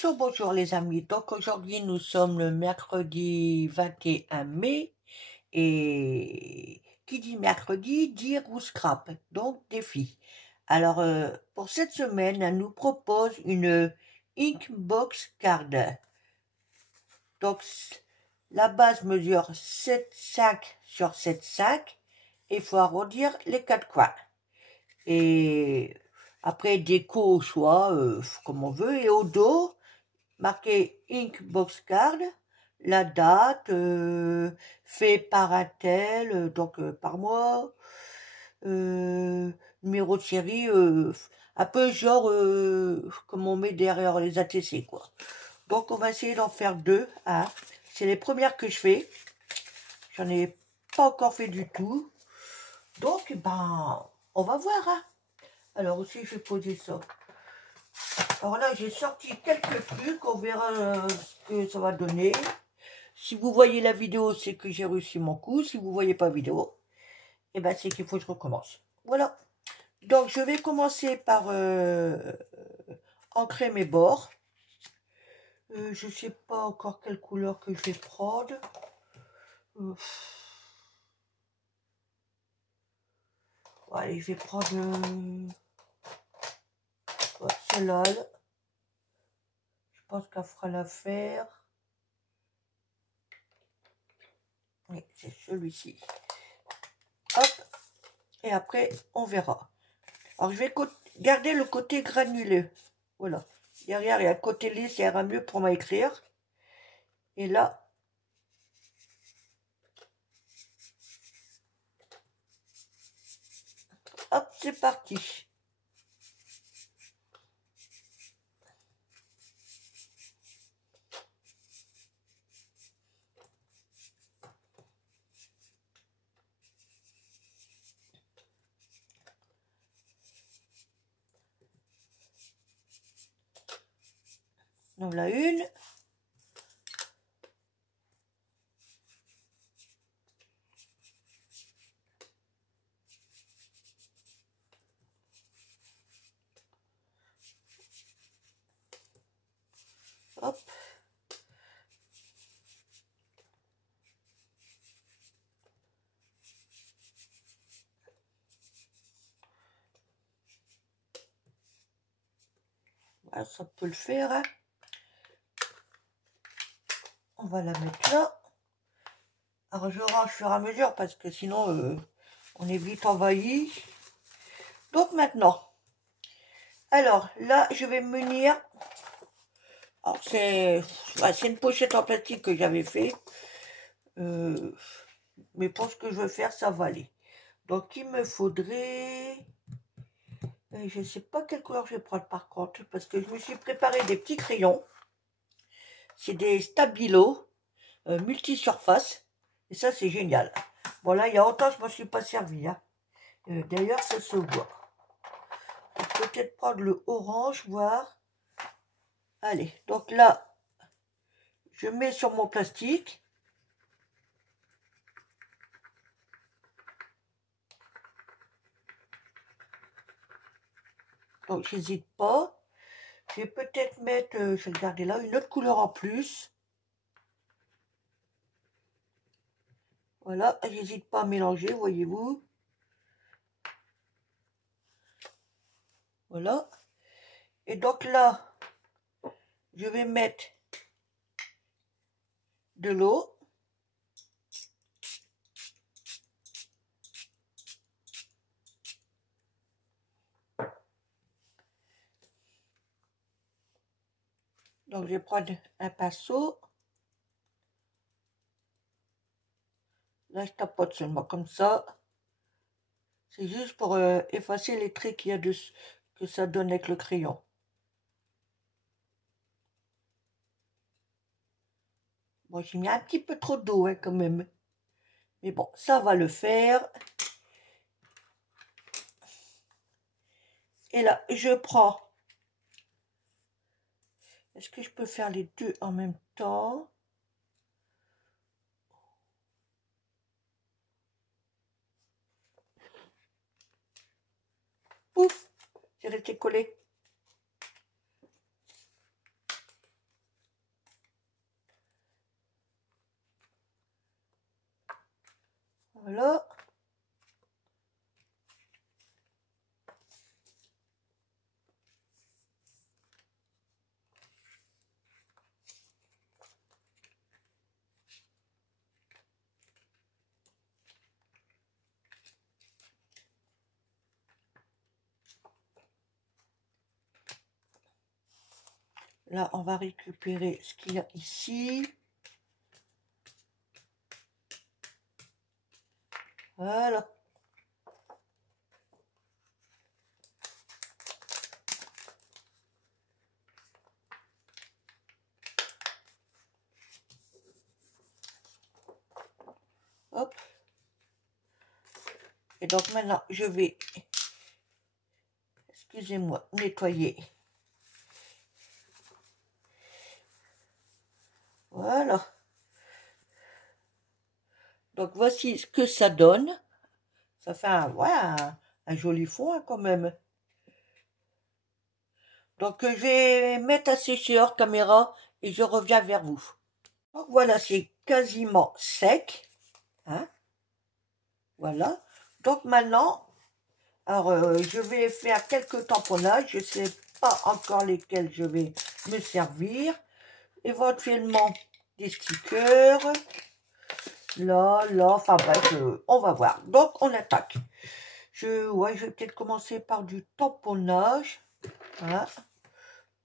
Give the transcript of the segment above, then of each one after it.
Bonjour, bonjour les amis. Donc aujourd'hui nous sommes le mercredi 21 mai et qui dit mercredi dit ou scrap, donc défi. Alors pour cette semaine, elle nous propose une Inkbox Card. Donc la base mesure 7,5 sur 7,5 et il faut arrondir les quatre coins. Et après déco au choix, comme on veut, et au dos marqué Inkbox Card, la date, fait par un tel, donc par mois, numéro de série, un peu genre comme on met derrière les ATC, quoi. Donc on va essayer d'en faire deux, hein. C'est les premières que je fais. J'en ai pas encore fait du tout. Donc, ben, on va voir, hein. Alors aussi, je vais poser ça. Alors là, j'ai sorti quelques trucs, on verra ce que ça va donner. Si vous voyez la vidéo, c'est que j'ai réussi mon coup. Si vous ne voyez pas la vidéo, eh ben, c'est qu'il faut que je recommence. Voilà. Donc, je vais commencer par ancrer mes bords. Je ne sais pas encore quelle couleur que je vais prendre. Allez, je vais prendre celle-là. Je pense qu'elle fera l'affaire. Oui, c'est celui-ci. Hop. Et après, on verra. Alors, je vais garder le côté granuleux. Voilà. Derrière, il y a le côté lisse, ça ira mieux pour m'écrire. Et là, hop, c'est parti. Donc la une. Hop. Voilà, ça peut le faire, hein. On va la mettre là. Alors je range au fur et à mesure parce que sinon on est vite envahi. Donc maintenant, alors là je vais munir. Alors c'est une pochette en plastique que j'avais fait. Mais pour ce que je veux faire, ça va aller. Donc il me faudrait... je ne sais pas quelle couleur je vais prendre par contre, parce que je me suis préparé des petits crayons. C'est des Stabilo multi-surface. Et ça, c'est génial. Bon, là, il y a longtemps, je ne m'en suis pas servi, hein. D'ailleurs, ça se voit. Peut-être prendre le orange, voir. Allez, donc là, je mets sur mon plastique. Donc, j'hésite pas. Je vais peut-être mettre, je vais le garder là, une autre couleur en plus. Voilà, j'hésite pas à mélanger, voyez-vous. Voilà. Et donc là, je vais mettre de l'eau. Donc, je vais prendre un pinceau. Là, je tapote seulement comme ça. C'est juste pour effacer les traits qu'il y a dessus, que ça donne avec le crayon. Bon, j'ai mis un petit peu trop d'eau, hein, quand même. Mais bon, ça va le faire. Et là, je prends... Est-ce que je peux faire les deux en même temps? Pouf! C'est resté collé. Voilà. Là, on va récupérer ce qu'il y a ici. Voilà. Hop. Et donc maintenant, je vais, excusez-moi, nettoyer. Voilà. Donc voici ce que ça donne. Ça fait un joli fond hein, quand même. Donc je vais mettre à sécher hors caméra et je reviens vers vous. Donc voilà, c'est quasiment sec. Hein, voilà. Donc maintenant, alors je vais faire quelques tamponnages. Je ne sais pas encore lesquels je vais me servir. Éventuellement des stickers. Là, enfin bref, on va voir. Donc on attaque. Je vais peut-être commencer par du tamponnage. Hein.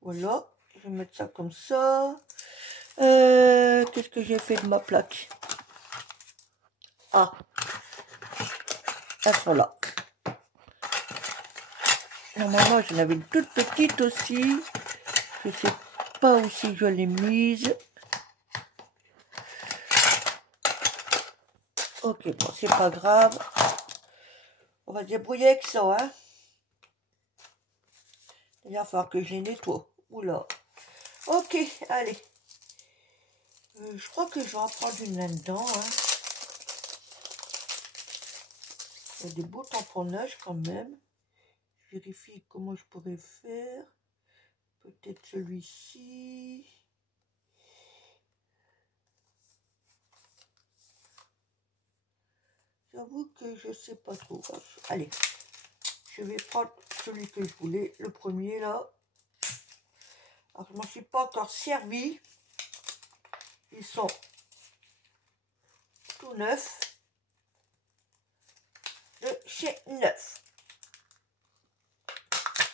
Voilà, je vais mettre ça comme ça. Qu'est-ce que j'ai fait de ma plaque? Ah, elles sont là. Normalement, j'en avais une toute petite aussi. Je ne sais pas où si je l'ai mise. Ok, bon, c'est pas grave. On va se débrouiller avec ça, hein. Il va falloir que je les nettoie. Oula. Ok, allez. Je crois que je vais en prendre une là-dedans, hein. Il y a des beaux tamponnages quand même. Je vérifie comment je pourrais faire. Peut-être celui-ci. J'avoue que je sais pas trop. Allez, je vais prendre celui que je voulais, le premier là. Alors je m'en suis pas encore servi. Ils sont tout neufs. De chez Neuf.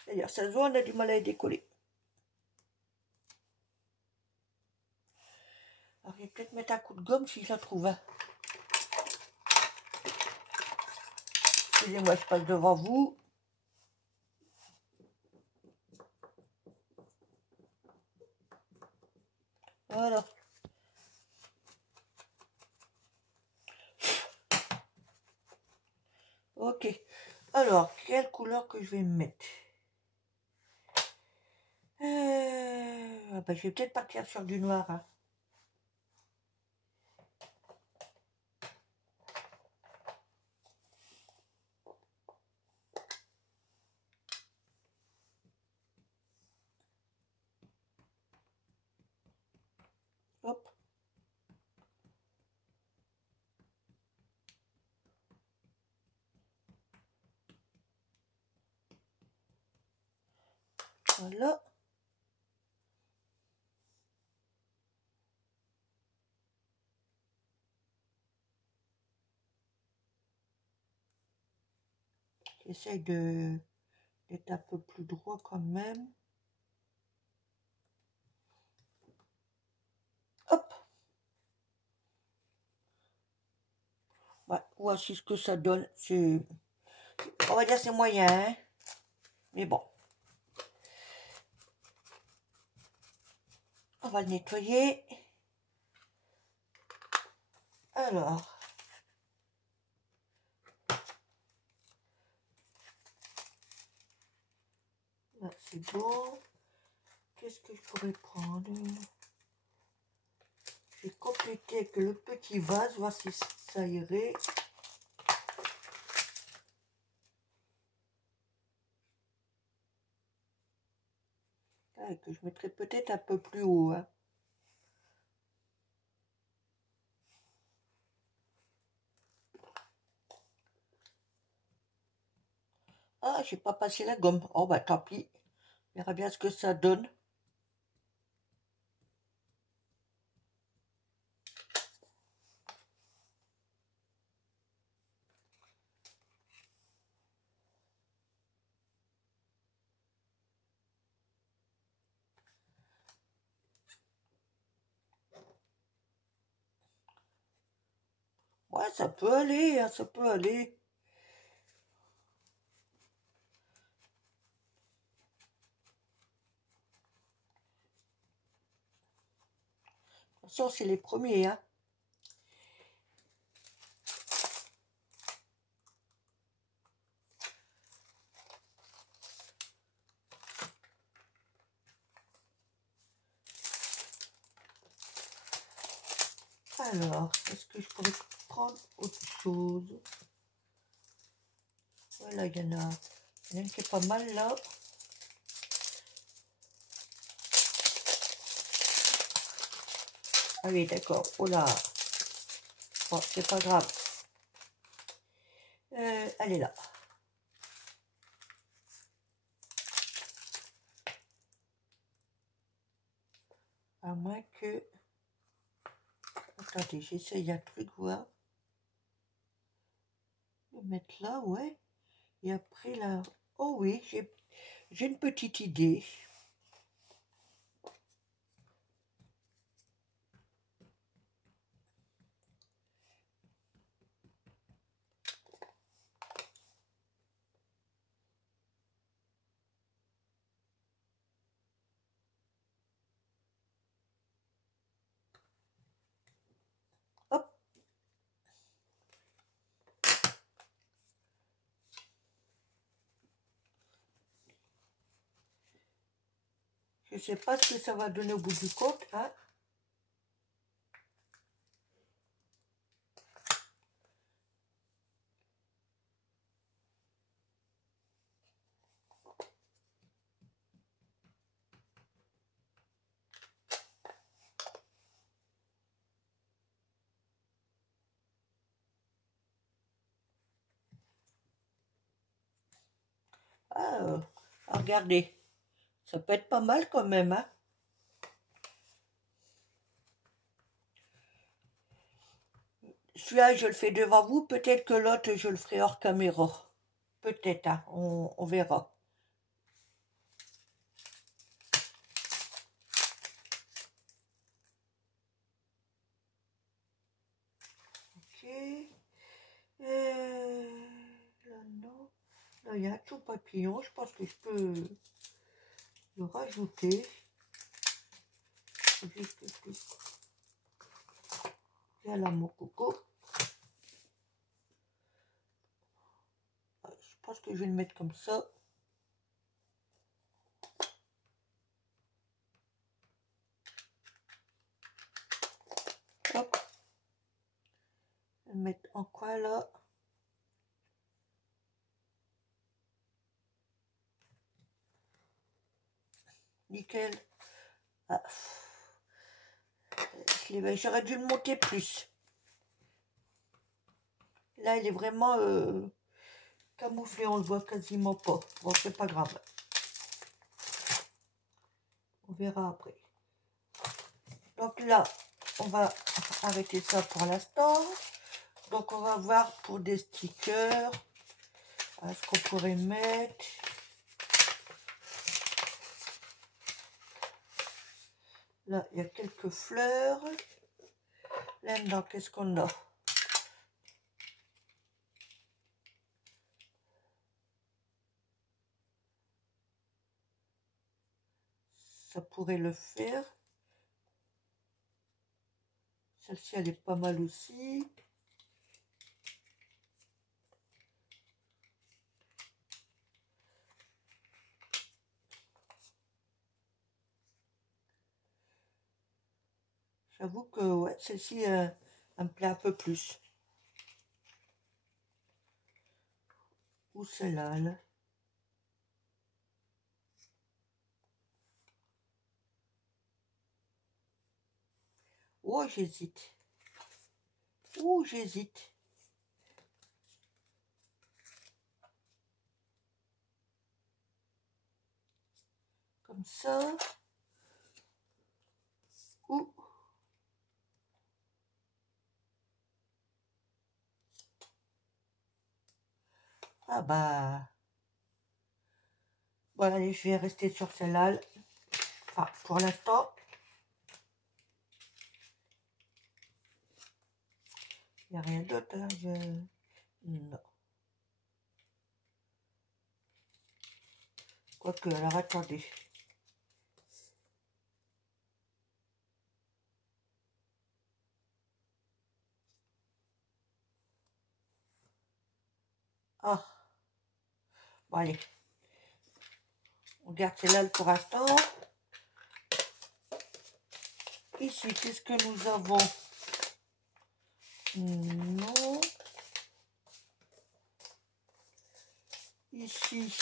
D'ailleurs, ça se voit, on a du mal à les décoller. Alors je vais peut-être mettre un coup de gomme si je la trouve. Hein. Excusez-moi, je passe devant vous. Voilà. Ok. Alors, quelle couleur que je vais mettre? Je vais peut-être partir sur du noir. Hein. Hop. Voilà. J'essaye d'être un peu plus droit quand même. Hop. Ouais, voici ce que ça donne. On va dire c'est moyen, hein. Mais bon. On va le nettoyer. Alors. Là, c'est bon. Qu'est-ce que je pourrais prendre? Je vais compléter avec le petit vase, voir si ça irait. Ah, que je mettrai peut-être un peu plus haut. Hein. Ah, j'ai pas passé la gomme. Oh, bah tant pis. On verra bien ce que ça donne. Ouais, ça peut aller, hein, ça peut aller. Attention, c'est les premiers, hein. Alors, est-ce que je pourrais prendre autre chose? Voilà, il y en a une qui est pas mal là. Ah oui, d'accord. Oh là. Bon, c'est pas grave. Elle est là. À moins que... Attendez, j'essaye un truc, voir. Le mettre là, ouais. Et après là... Oh oui, j'ai une petite idée. Hop. Je sais pas ce que ça va donner au bout du compte, hein. Ah, regardez. Ça peut être pas mal quand même, hein. Celui-là, je le fais devant vous. Peut-être que l'autre, je le ferai hors caméra. Peut-être, hein. On verra. Ok. Là, non. Là, il y a un tout papillon. Je pense que je peux le rajouter. Voilà mon coco. Je pense que je vais le mettre comme ça. Hop. Je vais le mettre en coin là. Nickel. Ah. J'aurais dû le monter plus. Là, il est vraiment camouflé, on le voit quasiment pas. Bon, c'est pas grave. On verra après. Donc là, on va arrêter ça pour l'instant. Donc on va voir pour des stickers. Ce qu'on pourrait mettre. Là, il y a quelques fleurs. Là-dedans, qu'est-ce qu'on a? Ça pourrait le faire. Celle-ci, elle est pas mal aussi. J'avoue que ouais, celle-ci, elle me plaît un peu plus. Ou celle-là, là. Oh, j'hésite. Oh, j'hésite. comme ça. Ouh. Ah bah. Bon, allez, je vais rester sur celle-là. Enfin, pour l'instant. Il n'y a rien d'autre. Hein, non. Quoique, alors attendez. Ah. Bon, allez. On garde celle-là pour l'instant. Ici, qu'est-ce que nous avons? Non. Ici.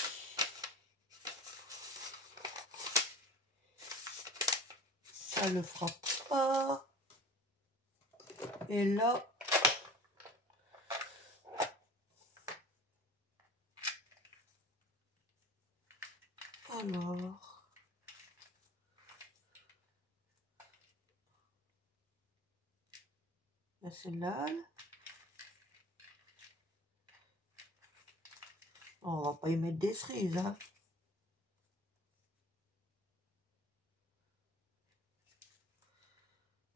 Ça le fera pas. Et là. Alors. Là, celle-là. On va pas y mettre des cerises, hein.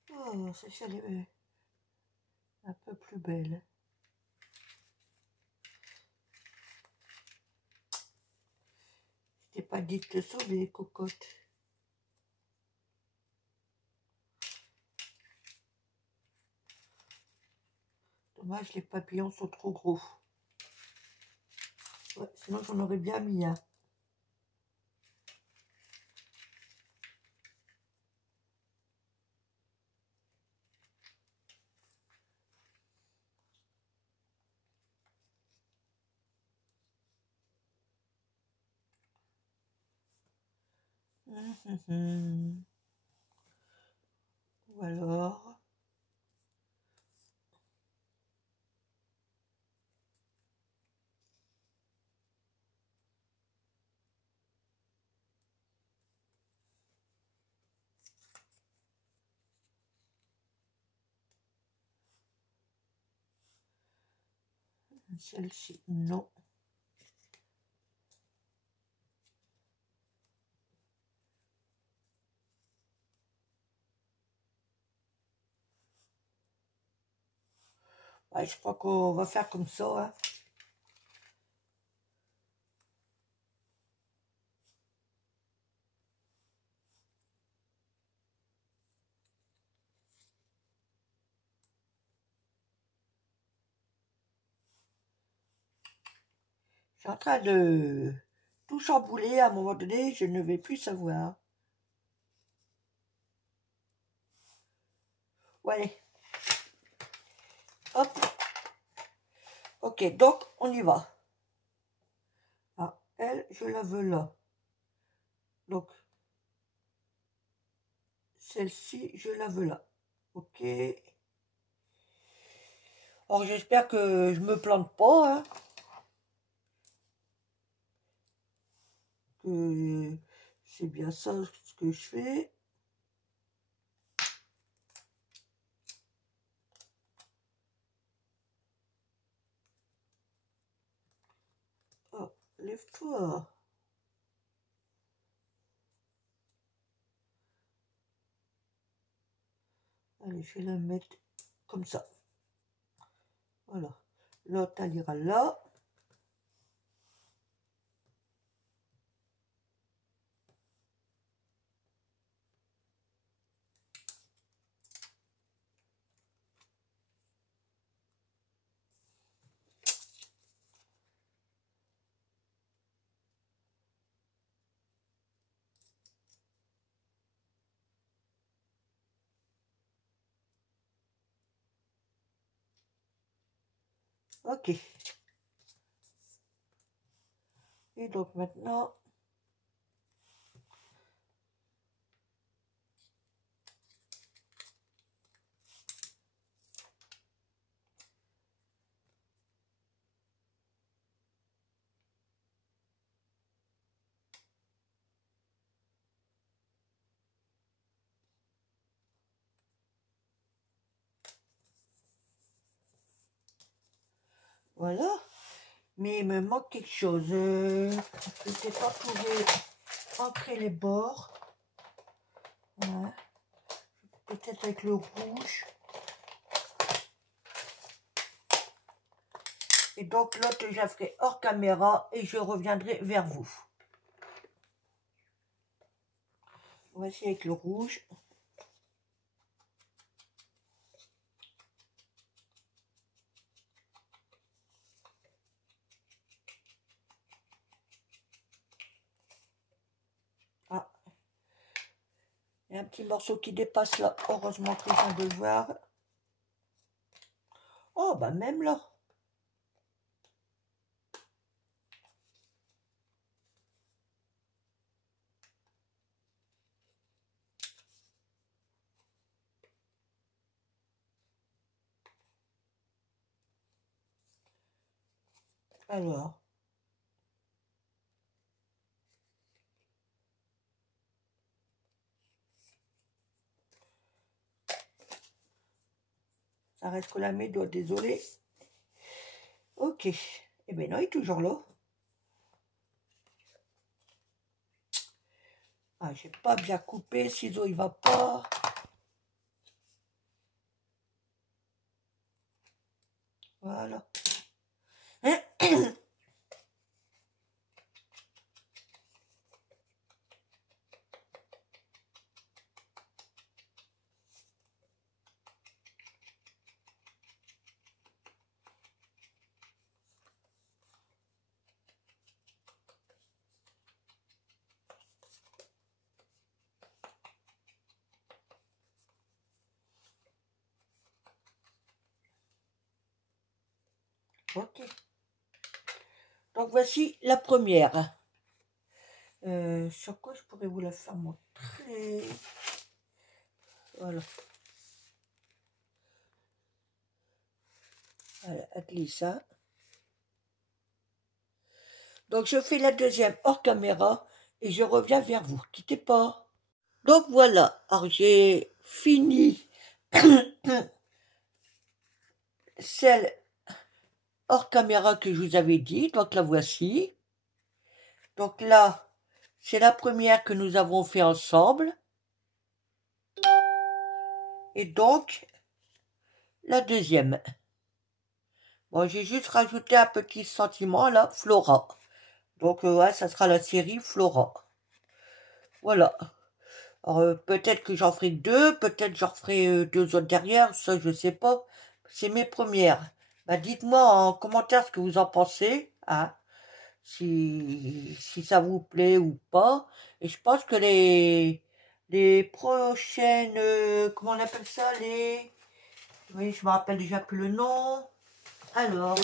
Oh, celle-ci, elle est un peu plus belle. Je t'ai pas dit de te sauver, cocotte. Dommage, les papillons sont trop gros. Ouais, sinon, j'en aurais bien mis un. Ou alors... Celle-ci, non. Ouais, je crois qu'on va faire comme ça, hein. Je suis en train de tout chambouler. À un moment donné, je ne vais plus savoir. Ouais, allez. Hop. Ok, donc on y va. Ah, elle, je la veux là. Donc, celle-ci, je la veux là. Ok. Alors, j'espère que je me plante pas, hein. Que c'est bien ça ce que je fais. Oh, lève-toi. Allez, je vais la mettre comme ça. Voilà. L'autre, elle ira là. Ok. Et donc maintenant, Voilà. Mais il me manque quelque chose. Je ne sais pas trouver ancrer les bords. Voilà. Peut-être avec le rouge. Et donc l'autre, je la ferai hors caméra et je reviendrai vers vous. Voici avec le rouge. Ah, il y a un petit morceau qui dépasse là. Heureusement que je viens de le voir. Oh, bah même là. Alors. Ça reste que la médoie, désolé. Ok. Eh bien non, il est toujours là. Ah, j'ai pas bien coupé, ciseau il va pas. Voilà. Ok. Donc voici la première. Sur quoi je pourrais vous la faire montrer? Voilà. Voilà, elle glisse ça. Donc je fais la deuxième hors caméra et je reviens vers vous. Quittez pas. Donc voilà. Alors j'ai fini celle hors caméra que je vous avais dit. Donc la voici. Donc là, c'est la première que nous avons fait ensemble. Et donc, la deuxième. Bon, j'ai juste rajouté un petit sentiment là, Flora. Donc, ouais, ça sera la série Flora. Voilà. Alors, peut-être que j'en ferai deux, peut-être j'en ferai deux autres derrière, ça je sais pas. C'est mes premières. Bah, dites-moi en commentaire ce que vous en pensez, hein, si ça vous plaît ou pas. Et je pense que les prochaines, comment on appelle ça, oui, je me rappelle déjà plus le nom. Alors,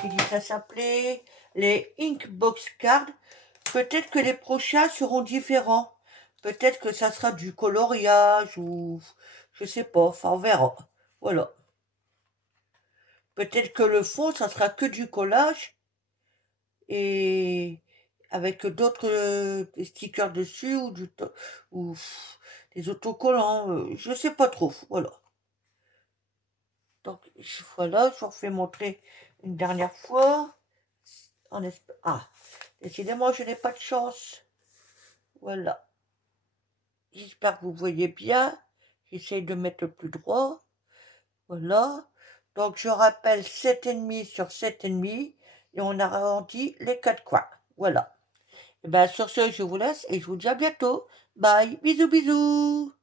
j'ai dit ça s'appelait les Inkbox Cards. Peut-être que les prochains seront différents. Peut-être que ça sera du coloriage ou je sais pas. Enfin, on verra. Voilà. Peut-être que le fond, ça sera que du collage et avec d'autres des stickers dessus ou des autocollants. Je sais pas trop. Voilà. Donc voilà, je vous refais montrer une dernière fois. Ah, décidément, je n'ai pas de chance. Voilà. J'espère que vous voyez bien. J'essaye de mettre le plus droit. Voilà. Donc, je rappelle 7,5 sur 7,5. Et on arrondit les quatre coins. Voilà. Et bien, sur ce, je vous laisse et je vous dis à bientôt. Bye. Bisous, bisous.